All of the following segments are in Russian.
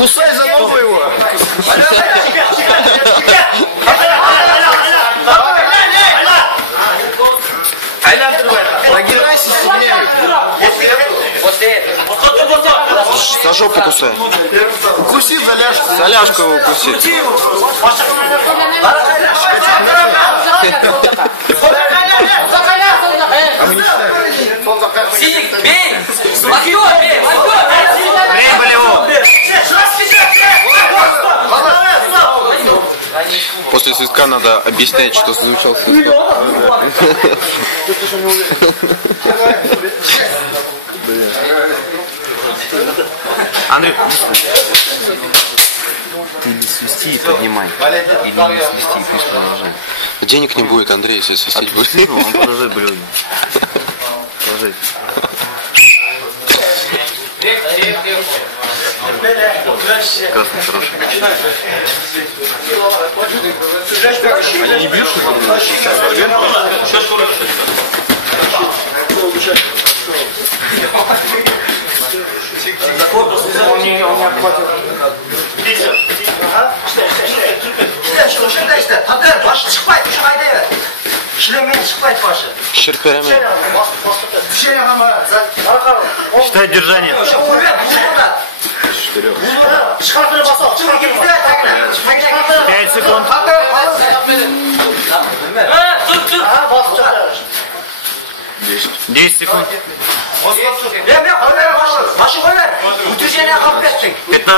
Кусай за ногу его. Нагирайся сильнее. За жопу кусай. Укуси за ляжку. За ляжку его укуси. Синик, бей! Восток, бей! После свистка надо объяснять, что звучал свисток. Андрей, ты не свисти и поднимай. Или не свисти и пусть продолжай. Денег не будет, Андрей, если свистеть будет. Он продолжает блюдо. Продолжай. Красный, хороший. Не бьешь его? İşte şurada işte takır başı çıkmaydı şu Считай держание. Çıkartını 5 секунд. 10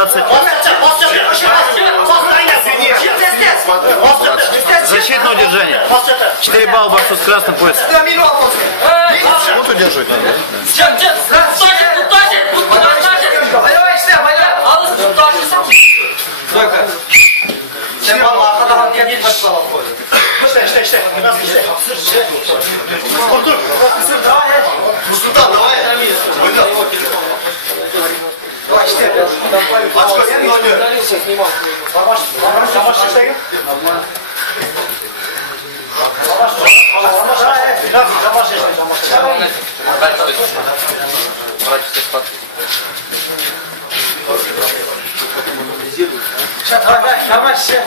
секунд. Ben Защитное удержание. 4 балла борцу с красным поясом. Вот удерживать надо. Çek çek! Tutacak, tutacak! Tutacak! Alın tutacak! Sen bana arkadan al gel kaç zaman koydun. İşte işte işte. Nasıl işte? Otur. Mustafa давай. Oyna. Давай işte. Aç gözünü oynuyor. Savaş, savaş, savaş işte. Savaş, işte. Savaş işte. Сейчас, давай, давай, давай, все.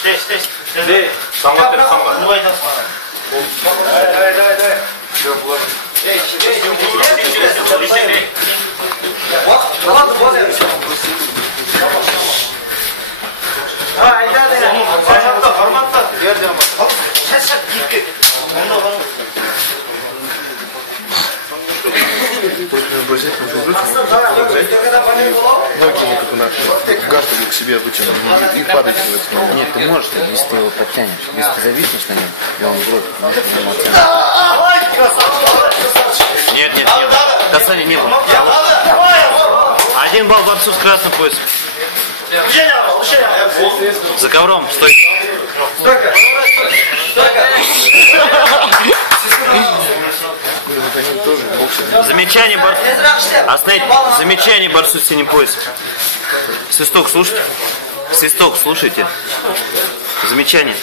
Здесь, здесь. Здесь. Сама ты, сама. Давай, давай. Давай, давай, давай. Здесь, здесь. Вот, вот, вот. Давай, давай, давай. Форматта, форматта. Сейчас, сейчас, гибкий. Ноги ему как на гаштове к себе вытянул и падать с него. Нет, ты можешь, если ты его подтянешь. Если ты зависнешь на нем, и он ему оценить. Нет, нет, нет. Касания не было. Один балл борцу с красным поясом. За ковром, стой. Замечание борцу. Остановить. Замечание борцу с синим поясом. Свисток слушайте. Свисток слушайте. Замечание.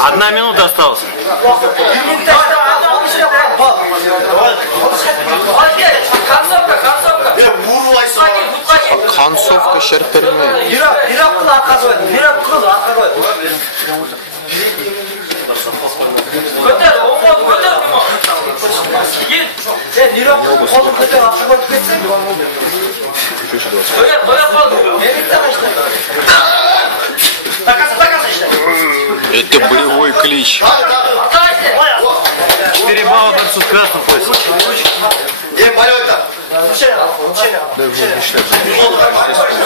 Одна минута осталась. Git! Sen yürü kulu kolu kötü arka koy. Gitsin. Doya, doya kol! Nereye kaçtın? Takası takası işte. Это боевой клич. 4 балла с красным поясом. 谢谢啊谢谢啊谢谢